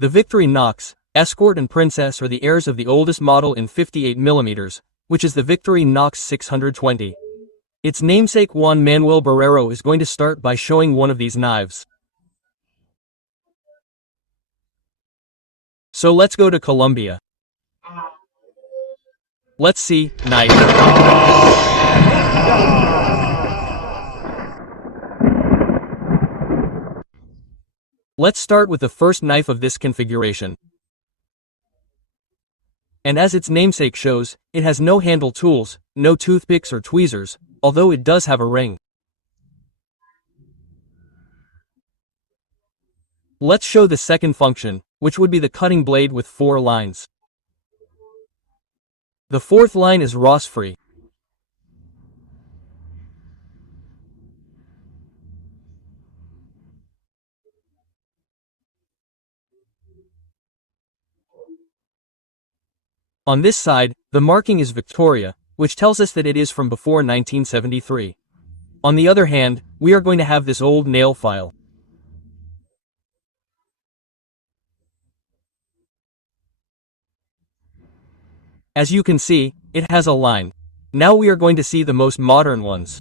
The Victorinox, Escort and Princess are the heirs of the oldest model in 58mm, which is the Victorinox 620. Its namesake Juan Manuel Barrero is going to start by showing one of these knives. So let's go to Colombia. Let's see, knife. Let's start with the first knife of this configuration. And as its namesake shows, it has no handle tools, no toothpicks or tweezers, although it does have a ring. Let's show the second function, which would be the cutting blade with 4 lines. The fourth line is rust-free. On this side, the marking is Victoria, which tells us that it is from before 1973. On the other hand, we are going to have this old nail file. As you can see, it has a line. Now we are going to see the most modern ones.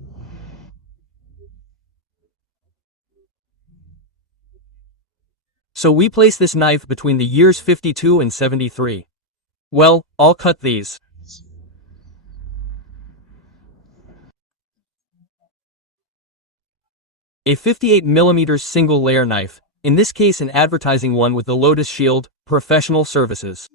So we place this knife between the years 52 and 73. Well, I'll cut these. A 58mm single layer knife, in this case an advertising one with the Lotus shield, professional services.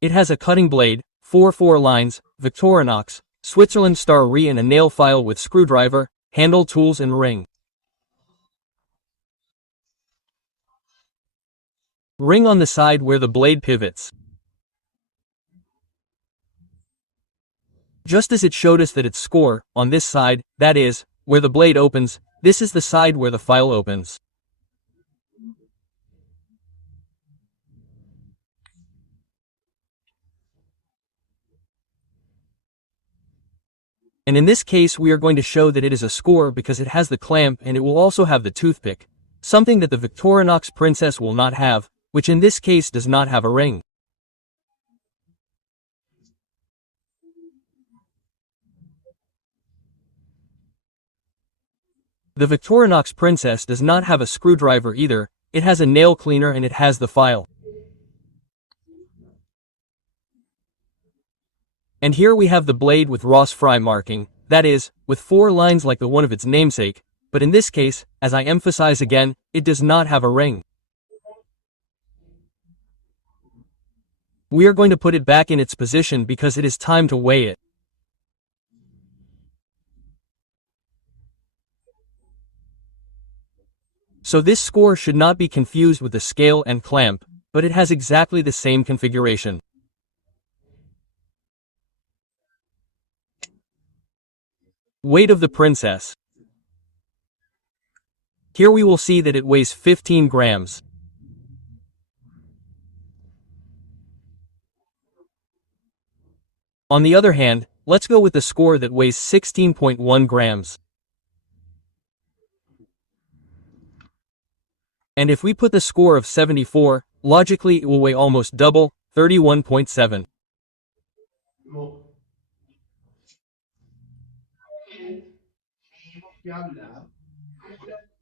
It has a cutting blade, 4 lines, Victorinox, Switzerland star re and a nail file with screwdriver, handle tools and ring. Ring on the side where the blade pivots. Just as it showed us that its score, on this side, that is, where the blade opens, this is the side where the file opens. And in this case we are going to show that it is a score because it has the clamp and it will also have the toothpick, something that the Victorinox Princess will not have, which in this case does not have a ring. The Victorinox Princess does not have a screwdriver either, it has a nail cleaner and it has the file. And here we have the blade with rust-free marking, that is, with 4 lines like the one of its namesake, but in this case, as I emphasize again, it does not have a ring. We are going to put it back in its position because it is time to weigh it. So this score should not be confused with the scale and clamp, but it has exactly the same configuration. Weight of the Princess. Here we will see that it weighs 15 grams. On the other hand, let's go with the score that weighs 16.1 grams. And if we put the score of 74, logically it will weigh almost double, 31.7.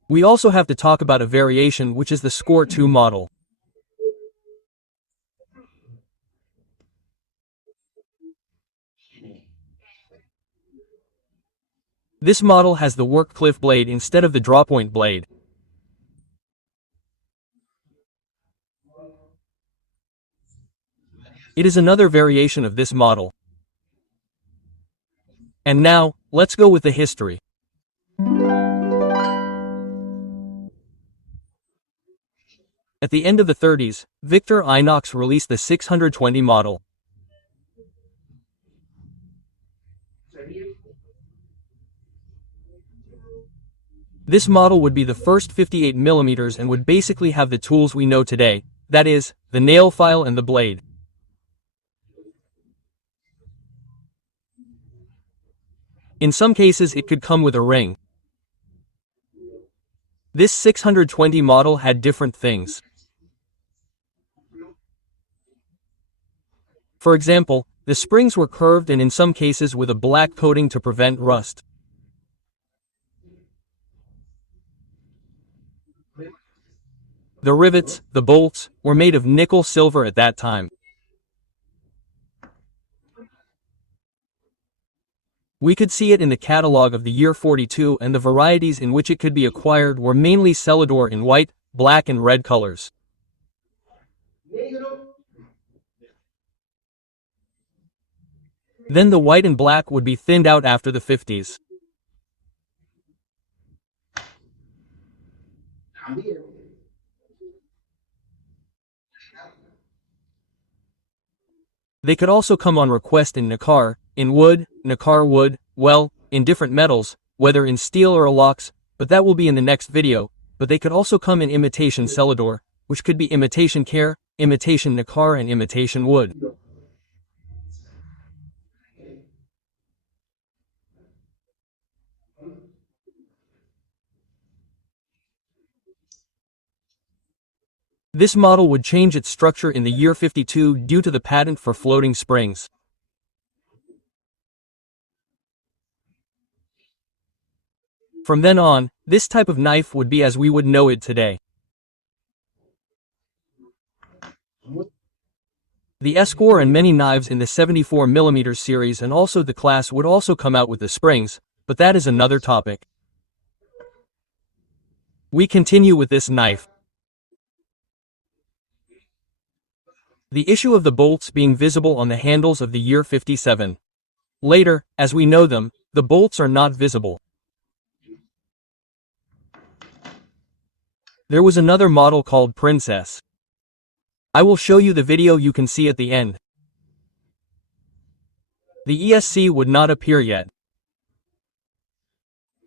We also have to talk about a variation which is the Score 2 model. This model has the work cliff blade instead of the drawpoint blade. It is another variation of this model. And now, let's go with the history. At the end of the 30s, Victorinox released the 620 model. This model would be the first 58mm and would basically have the tools we know today, that is, the nail file and the blade. In some cases it could come with a ring. This 620 model had different things. For example, the springs were curved and in some cases with a black coating to prevent rust. The rivets, the bolts, were made of nickel silver at that time. We could see it in the catalog of the year 42, and the varieties in which it could be acquired were mainly Celador in white, black and red colors. Then the white and black would be thinned out after the 50s. They could also come on request in nacre, in wood, nacre wood, well, in different metals, whether in steel or allox, but that will be in the next video, but they could also come in imitation Celador, which could be imitation care, imitation nacre and imitation wood. This model would change its structure in the year 52 due to the patent for floating springs. From then on, this type of knife would be as we would know it today. The Escort and many knives in the 74mm series and also the class would also come out with the springs, but that is another topic. We continue with this knife. The issue of the bolts being visible on the handles of the year 57. Later, as we know them, the bolts are not visible. There was another model called Princess. I will show you the video, you can see at the end. The ESC would not appear yet.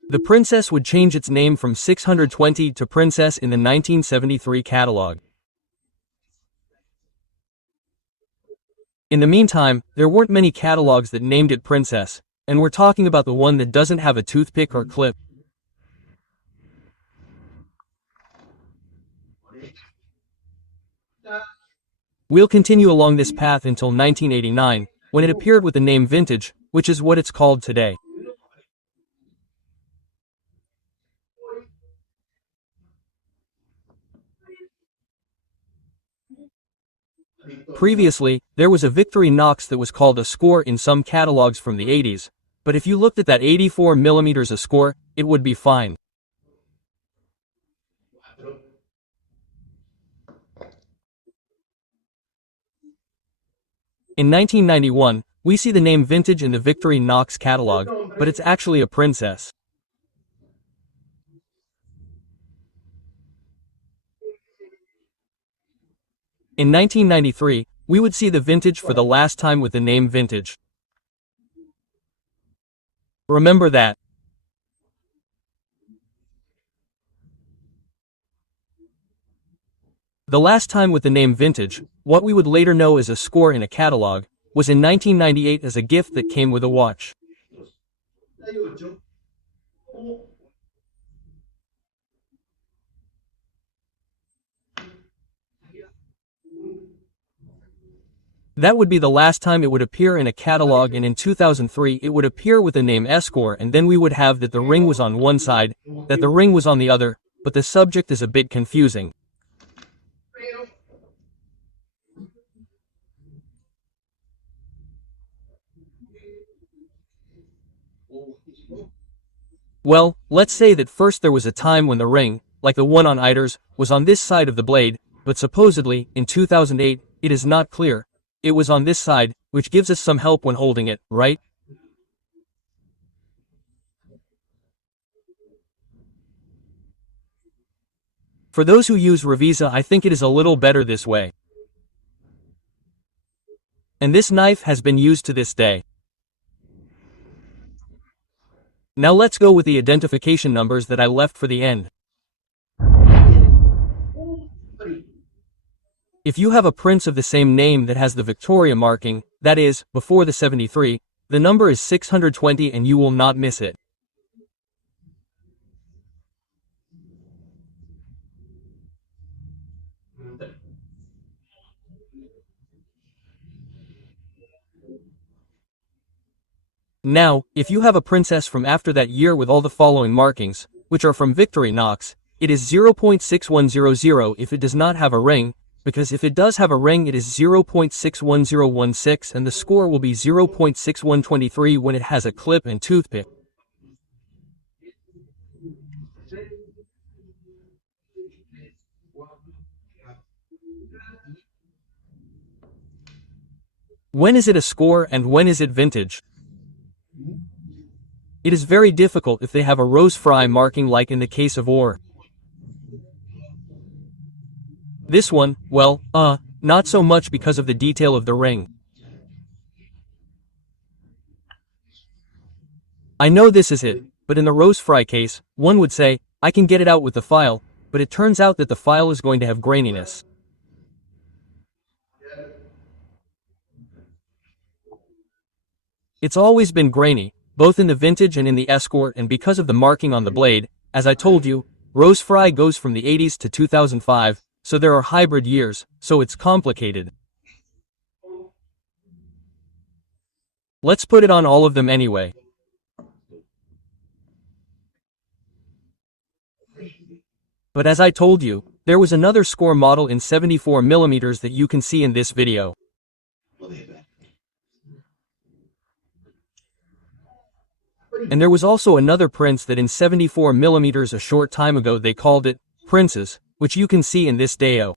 The Princess would change its name from 620 to Princess in the 1973 catalog. In the meantime, there weren't many catalogs that named it Princess, and we're talking about the one that doesn't have a toothpick or clip. We'll continue along this path until 1989, when it appeared with the name Vintage, which is what it's called today. Previously, there was a Victorinox that was called Escort in some catalogs from the 80s, but if you looked at that 84mm Escort, it would be fine. In 1991, we see the name Vintage in the Victorinox catalog, but it's actually a Princess. In 1993, we would see the Vintage for the last time with the name Vintage. Remember that. The last time with the name Vintage, what we would later know as a score in a catalog, was in 1998 as a gift that came with a watch. That would be the last time it would appear in a catalog, and in 2003 it would appear with the name Escort, and then we would have that the ring was on one side, that the ring was on the other, but the subject is a bit confusing. Well, let's say that first there was a time when the ring, like the one on Iders, was on this side of the blade, but supposedly, in 2008, it is not clear. It was on this side, which gives us some help when holding it, right? For those who use Revisa, I think it is a little better this way. And this knife has been used to this day. Now let's go with the identification numbers that I left for the end. If you have a prince of the same name that has the Victoria marking, that is, before the 73, the number is 620 and you will not miss it. Now, if you have a princess from after that year with all the following markings, which are from Victorinox, it is 0.6100 if it does not have a ring, because if it does have a ring it is 0.61016 and the score will be 0.6123 when it has a clip and toothpick. When is it a score and when is it vintage? It is very difficult if they have a rose fry marking like in the case of ore. This one, well, not so much because of the detail of the ring. I know this is it, but in the rose fry case, one would say, I can get it out with the file, but it turns out that the file is going to have graininess. It's always been grainy, both in the vintage and in the Escort, and because of the marking on the blade, as I told you, rose fry goes from the 80s to 2005, so there are hybrid years, so it's complicated. Let's put it on all of them anyway. But as I told you, there was another score model in 74mm that you can see in this video. And there was also another Prince that in 74mm a short time ago they called it Prince's, which you can see in this Deo.